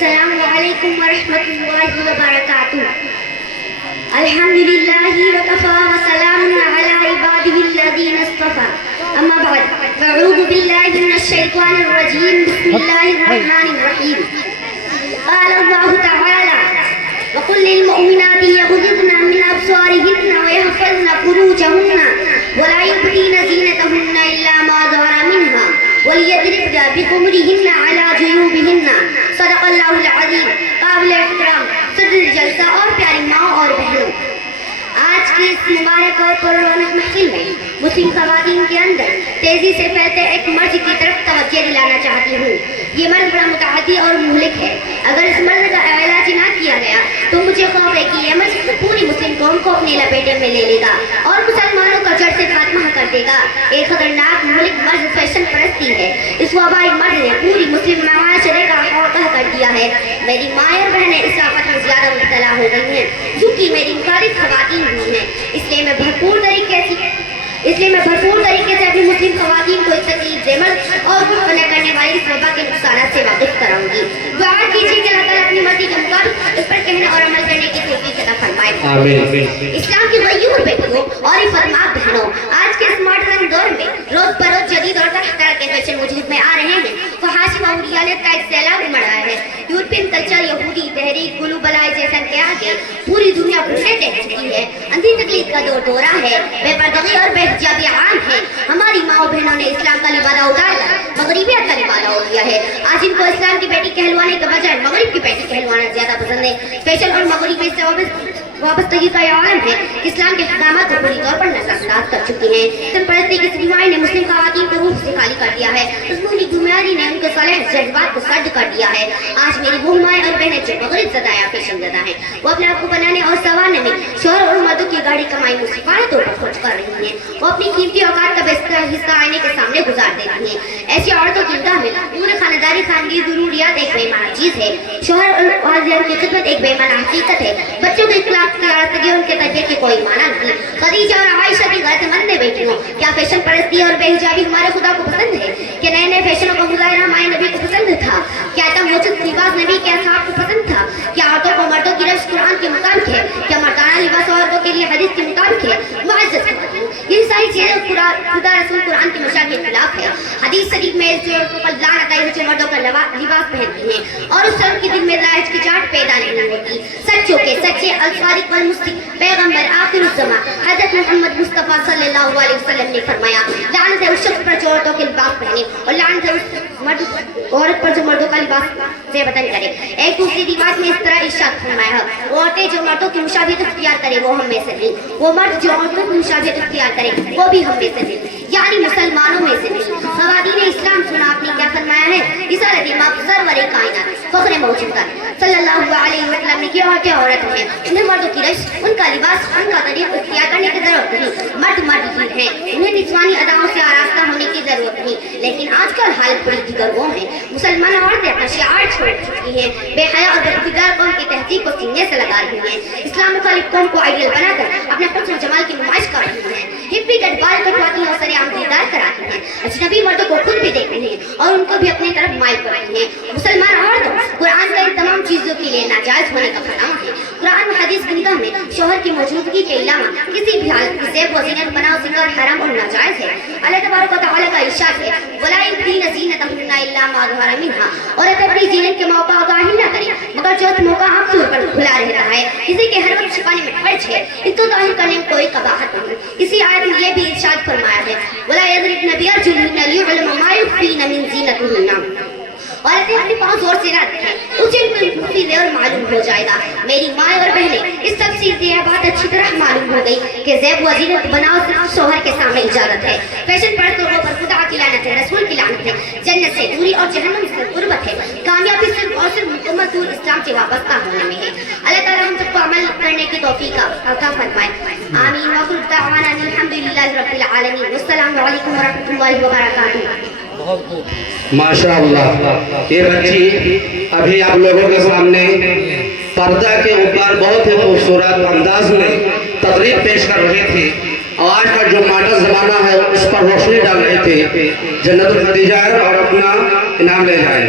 السلام علیکم ورحمۃ اللہ وبرکاتہ. الحمد للہ وکفى وسلام علی عباده الذین اصطفى. اما بعد فاعوذ باللہ من الشیطان الرجیم. بسم اللہ الرحمن الرحیم. قال اللہ تعالی وقل للمؤمنات يغضضن من أبصارهن ويحفظن فروجهن ولا يبدين زينتهن إلا ما ظهر منها وليضربن بخمرهن على جيوبهن. صدق اللہ العظیم. قابل احترام صدر الجلسہ اور پیاری ماں اور بہنوں، آج کی اس مبارک اور پررونق محفل میں مسلم خواتین کے اندر تیزی سے پھیلتے ایک مرض کی طرف توجہ دلانا چاہتی ہوں. یہ مرض بڑا متعدی اور مہلک ہے. اگر اس مرض کا علاج نہ کیا گیا تو مجھے خوف ہے کہ یہ مرض پوری مسلم قوم کو اپنے لپیٹے میں لے لے گا اور مسلمانوں کا جڑ سے خاتمہ کر دے گا. ایک خطرناک مہلک مرض فیشن پرستی ہے. اس وبائی مرض نے پوری مسلم معاشرے کا خاتمہ کر دیا ہے. میری مائیں اور بہنیں اس آفت میں زیادہ مبتلا ہو گئی ہیں کیونکہ میری مخالف خواتین ہوئی ہیں. اس لیے میں بھرپور طریقے سے اپنی مسلم خواتین کو اس تکلیف دہ مرض اور گناہ کرنے والی اس وبا کے نقصانات سے واقف کراؤں گی. دعا کیجیے کہ اللہ تعالیٰ اپنی مرضی کے مطابق اس پر کہنے اور عمل کرنے کی توفیق عطا فرمائے. اسلام کی غیور بیٹیوں اور عفتماء بہنوں، آج کے اسمارٹ رنگ دور میں روز بروز جدید اور طرح طرح کے فیشن وجود میں آ رہے ہیں. فحاشی و عریانیت کا ایک سیلاب امڑ رہا ہے. یورپین کلچر، یہودی تحریک، گلوبلائزیشن کے آگے پوری دنیا بھوکے رہ چکی ہے. اندھی تقلید کا دور دورہ ہے. بے پردگی اور بے حجابی عام ہے. ہماری ماں بہنوں نے اسلام کا لبادہ اتار کر مغربیت کا لبادہ ہو لیا ہے. آج ان کو اسلام کی بیٹی کہلوانے کے بجائے مغرب کی بیٹی کہلوانا زیادہ پسند ہے. فیشن اور مغرب میں سے وابستگی کا یہ عالم ہے کہ اسلام کے احکامات کو پوری طور پر نظر انداز کر چکی ہیں. سن پرستی کی بیماری نے مسلم خواتین کو روح سے خالی کر دیا ہے. مصنوعی بیماری نے ان کے صالح جذبات کو سرد کر دیا ہے. آج میری وہ مائیں اور بہنیں جو مغرب زدہ یا فیشن زدہ ہیں، وہ اپنے آپ کو بنانے اور سنوارنے میں شوہر اور مردوں کی گاڑی کمائی مصیبانہ طور پر خرچ کر رہی ہیں. وہ اپنی قیمتی اوقات کا بیشتر حصہ آئینے کے سامنے گزار دیتی ہیں. ایسی عورتوں کی نگاہ میں پورے خاندانی خاندی ضروریات ایک بے معنی چیز ہے. شوہر اور والدین کی خدمت ایک بے معنی حقیقت ہے. بچوں کے اخلاق کی ان کے تربیت کی کوئی معنی نہیں. خدیجہ اور عائشہ کی غیرت مند بیٹیوں، کیا فیشن پرستی اور بے حجابی ہمارے خدا کو پسند ہے؟ کہ نئے نئے فیشنوں کا مظاہرہ ہمارے نبی کو پسند تھا؟ کیا تموجود لباس نبی کے اصحاب کو پسند تھا؟ کیا عورتوں کو مردوں کی رشک قرآن کے مطابق ہے؟ کیا مردانہ لباس عورتوں کے لیے حدیث کے مطابق ہے؟ معزز یہ ساری چیزیں خدا رسول قرآن کی مشاع کے خلاف ہے. حدیث شریف میں اس عورتوں پر لعنت آئی ہے جو مردوں کا لباس پہنتی ہیں اور اس عورت کے دل میں رائج کی چاٹ پیدا نہیں ہوتی. سچوں کے سچے الصادق والمصدق پیغمبر آخر الزمان حضرت محمد مصطفیٰ صلی اللہ علیہ وسلم نے فرمایا، لعنت ہے اس شخص پر جو عورتوں کے لباس پہنے اور لعنت ہے اس عورت پر جو مردوں کا لباس سے بدن کرے. ایک دوسری روایت میں اس طرح ارشاد فرمایا ہے، وہ عورتیں جو مردوں کی مشابہت اختیار کرے وہ ہم میں سے نہیں، وہ مرد جو عورتوں کی مشابہت اختیار کرے وہ بھی ہم میں سے نہیں، یعنی مسلمانوں میں سے نہیں. خواتین اسلام سنا آپ نے کیا فرمایا ہے؟ رسالت امام سرور کائنات فخر موجودہ صلی اللہ علیہ وسلم نے کیا عورتیں عورت ہیں، انہیں مردوں کی رش، ان کا لباس، ان کا طریق اختیار کرنے کی ضرورت نہیں. مرد مرد ہی ہیں، انہیں نسوانی اداؤں سے آراستہ ہونے کی ضرورت نہیں. لیکن آج کل حالت بڑی دیگر وہ ہیں. مسلمان عورتیں اپنا شعار چھوڑ چکی ہیں، بے حیا اور بدکردار قوم کی تہذیب کو سینے سے لگا رہی ہیں. اسلام مخالف قوم کو آئیڈیل بنا کر اپنے حسن و جمال کی نمائش کر رہی ہیں. ہپی کٹ بال کٹواتی ہیں اور سر عام دیدار کراتی ہیں. اجنبی مردوں کو خود بھی دیکھتی ہیں اور ان کو بھی اپنی طرف مائل کرتی ہیں. مسلمان عورتوں قرآن کا ان تمام چیزوں کے لیے ناجائز ہونے کا فرمان ہے. قرآن و حدیث کی نگاہ میں شوہر کی موجودگی کے علاوہ کسی بھی حالت کی زیب و زینت بنا ذکر حرام اور ناجائز ہے. اللہ تبارک و تعالیٰ کا ارشاد ہے، وَلَا يُبْدِينَ زِينَتَهُنَّ إِلَّا مَا ظَهَرَ مِنْهَا. عورت اپنی زینت کے موقع ظاہر نہ کرے مگر جو موقع عام طور پر کھلا رہتا ہے. کسی کے ہر وقت چھپانے میں حرج ہے، اس کو ظاہر کرنے میں کوئی قباحت نہیں. اسی آیت میں یہ بھی ارشاد فرمایا ہے، وَلَا يَضْرِبْنَ بِأَرْجُلِهِنَّ لِيُعْلَمَ مَا يُخْفِينَ مِنْ زِينَتِهِنَّ. عورتیں اپنے پاؤں زور سے نہ رکھیں، اسے مفید اور معلوم ہو جائے گا. میری ماں اور بہنیں، اس تفسیر سے یہ بات اچھی طرح معلوم ہو گئی کہ زیب و زینت بناؤ صرف شوہر کے سامنے اجازت ہے. فیشن پر لوگوں پر خدا کی لعنت ہے، رسول کی لعنت ہے، جنت سے دوری اور جہنم سے قربت ہے. کامیابی صرف اور صرف مکمل دور اسلام سے وابستہ ہونے میں ہے. اللہ تعالیٰ ہم سب کو عمل کرنے کی توفیق عطا فرمائے. آمین. وآخر دعوانا الحمدللہ رب العالمین. السلام علیکم ورحمۃ اللہ وبرکاتہ. ماشاء اللہ، یہ بچی ابھی آپ لوگوں کے سامنے پردہ کے اوپر بہت ہی خوبصورت انداز میں تقریب پیش کر رہے تھے. آج کا جو ماڈرن زمانہ ہے اس پر روشنی ڈال رہے تھے. جنت الخدیجہ اور اپنا انعام لے جائیں.